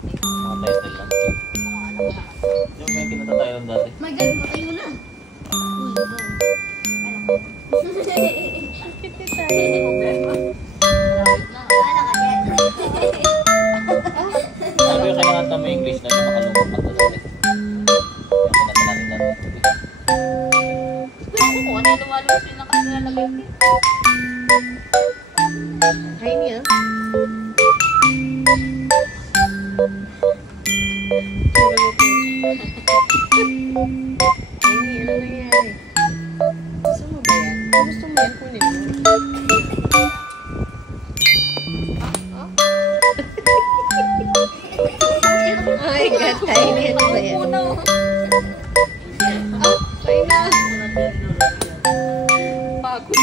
Mga title lang. Yung may pinatatayo lang dati. My God, matayo na. Sabi ko kailangan tama English na yung makalungkot na dati. Yung pinata natin dati. Ako kung ano yung lumalabas yung nakalalagay. Tiny, ah. Tiny, ano nangyayari? Gusto mo ba yan? Kung gusto mo yan, kunin mo. Oh my God, Tiny, ano ba yan? Oh, try na. Pagod.